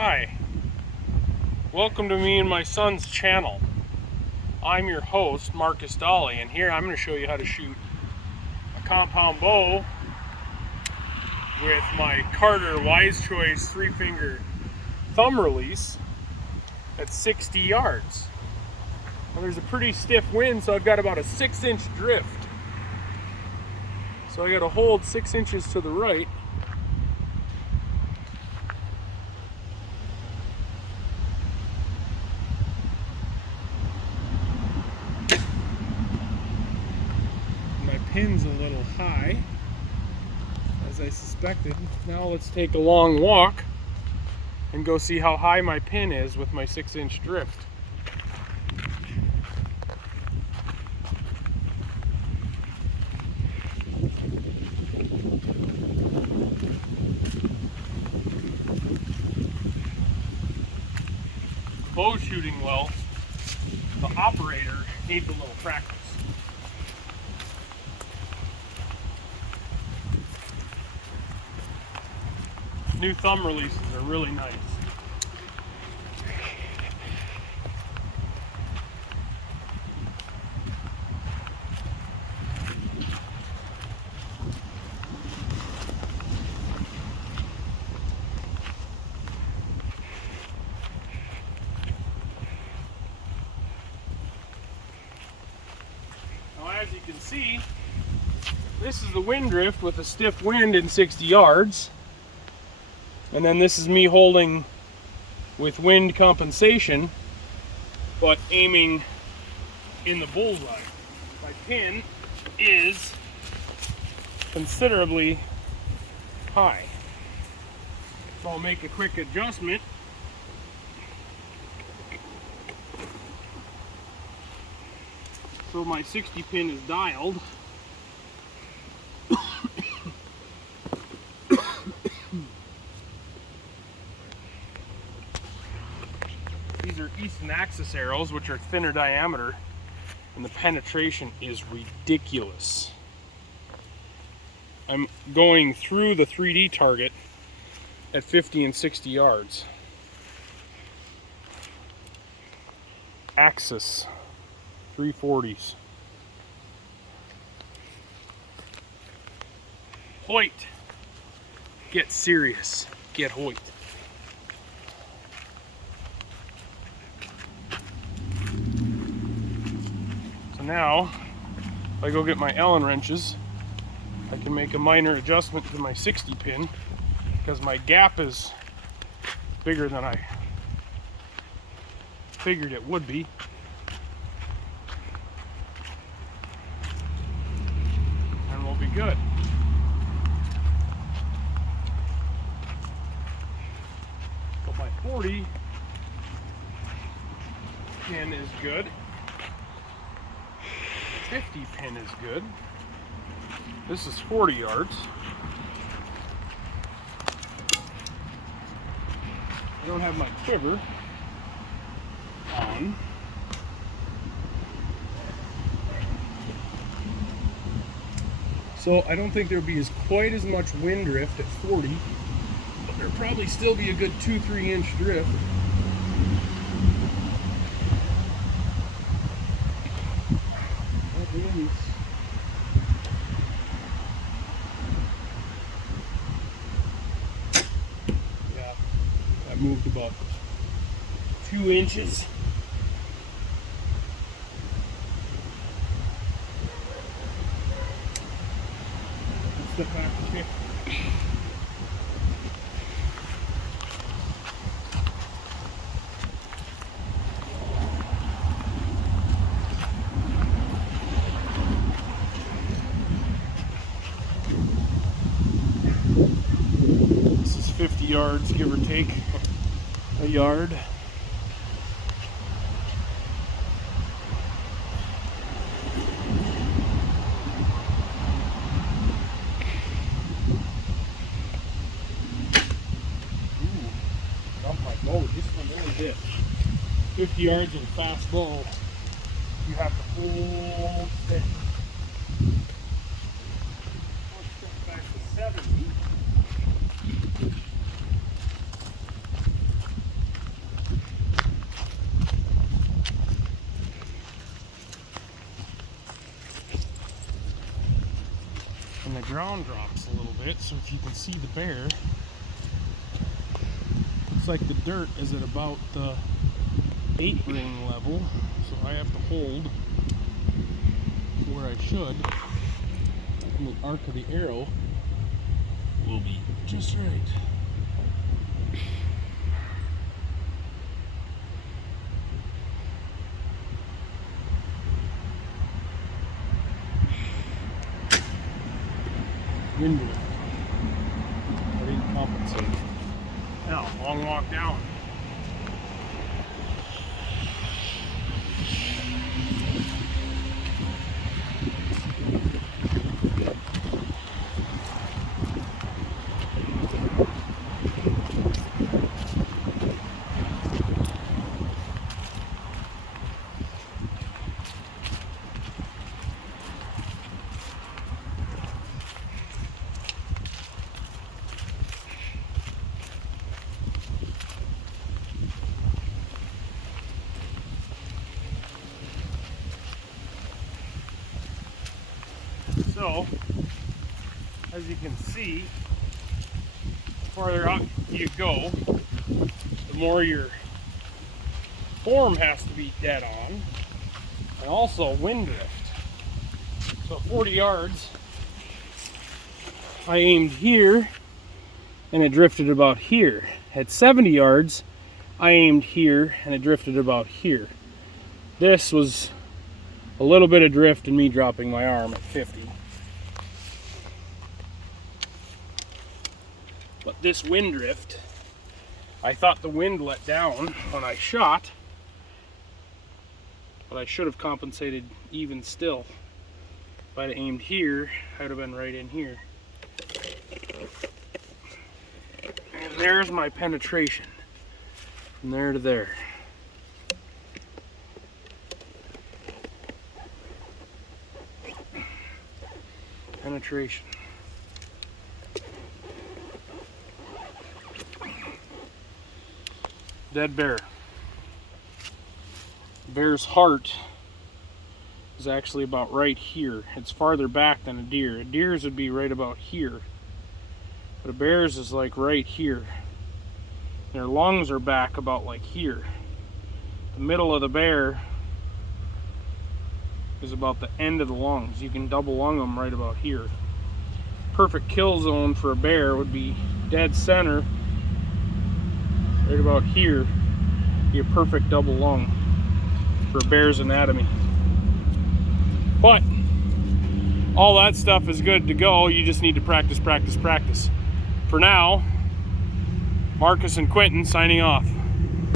Hi, welcome to me and my son's channel. I'm your host, Marcus Dolly, and here I'm going to show you how to shoot a compound bow with my Carter Wise Choice 3-finger thumb release at 60 yards. Now, there's a pretty stiff wind, so I've got about a 6-inch drift. So I got to hold 6 inches to the right. Pin's a little high, as I suspected. Now let's take a long walk and go see how high my pin is with my 6-inch drift. Bow shooting well, the operator needs a little practice. New thumb releases are really nice. Now, as you can see, this is the wind drift with a stiff wind in 60 yards. And then this is me holding with wind compensation, but aiming in the bullseye. My pin is considerably high. So I'll make a quick adjustment. So my 60 pin is dialed. These are Easton Axis arrows, which are thinner diameter, and the penetration is ridiculous. I'm going through the 3D target at 50 and 60 yards. Axis 340s. Hoyt. Get serious. Get Hoyt. Now, if I go get my Allen wrenches, I can make a minor adjustment to my 60 pin because my gap is bigger than I figured it would be. And we'll be good. But my 40 pin is good. 50 pin is good. This is 40 yards. I don't have my quiver on. So I don't think there'll be quite as much wind drift at 40, but there'll probably still be a good 2-3 inch drift. Yeah, I moved about 2 inches. Let's step back to kick. This is 50 yards, give or take a yard. Dump my bow just a little bit. 50 yards of a fast bow, you have to hold steady. Let's step back to 70. ground drops a little bit, so if you can see the bear, looks like the dirt is at about the 8 ring level, so I have to hold where I should, and the arc of the arrow will be just right. Wind drift. I didn't compensate. Now, long walk down. So, as you can see, the farther out you go, the more your form has to be dead on, and also wind drift. So 40 yards, I aimed here, and it drifted about here. At 70 yards, I aimed here, and it drifted about here. This was a little bit of drift and me dropping my arm at 50. But this wind drift, I thought the wind let down when I shot, but I should have compensated even still. If I'd aimed here, I'd have been right in here. And there's my penetration, from there to there. Penetration. Dead bear. Bear's heart is actually about right here. It's farther back than a deer. A deer's would be right about here, but a bear's is like right here. Their lungs are back about like here. The middle of the bear is about the end of the lungs. You can double lung them right about here. Perfect kill zone for a bear would be dead center, right about here. Be a perfect double lung for a bear's anatomy. But all that stuff is good to go. You just need to practice, practice, practice. For now, Marcus and Quentin signing off.